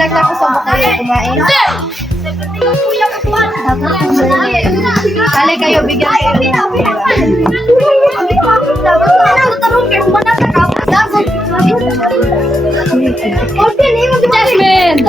nagtapos sa kayo kumain. Kali kayo, bigyan kayo ng Jasmine!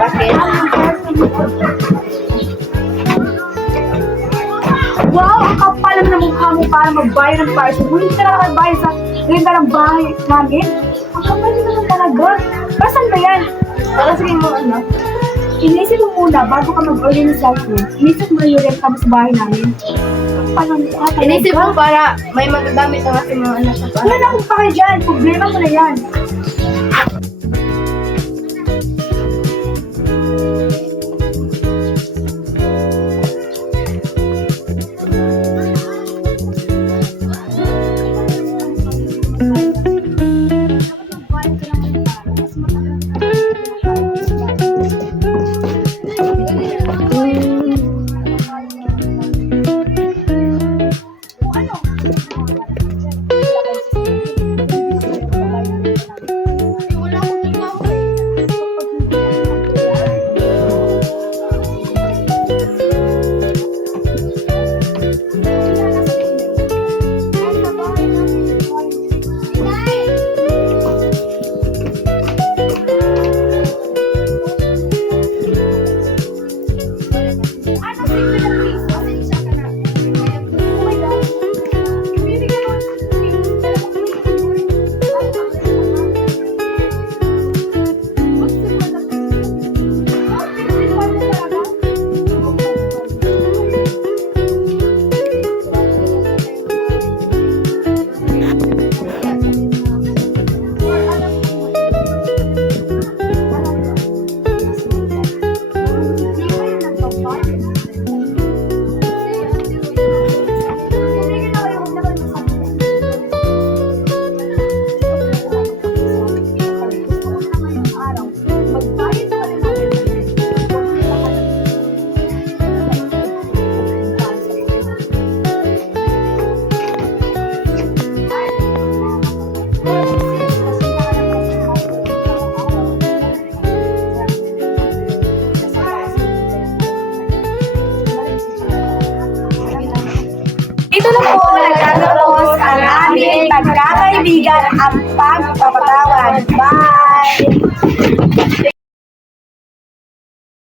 Bakit? Wow, ang kapal naman ng mukha mo para magbayad ng parcel. Hindi ka na nakagbayad sa renta ng bahay namin. Ang kapal din naman talaga. Para saan ba yan? Para sige mo ano? Inisip mo muna bago ka mag-order ng cellphone. Inisip mo yung renta mo sa bahay namin. Kapal ng mukha talaga. Inisip mo para may magagamit ang ating mga anak sa Wala paan. na akong pake dyan. Problema mo na yan. Ito na po nagtatapos ang aming pagkakaibigan at pagpapatawad. Bye!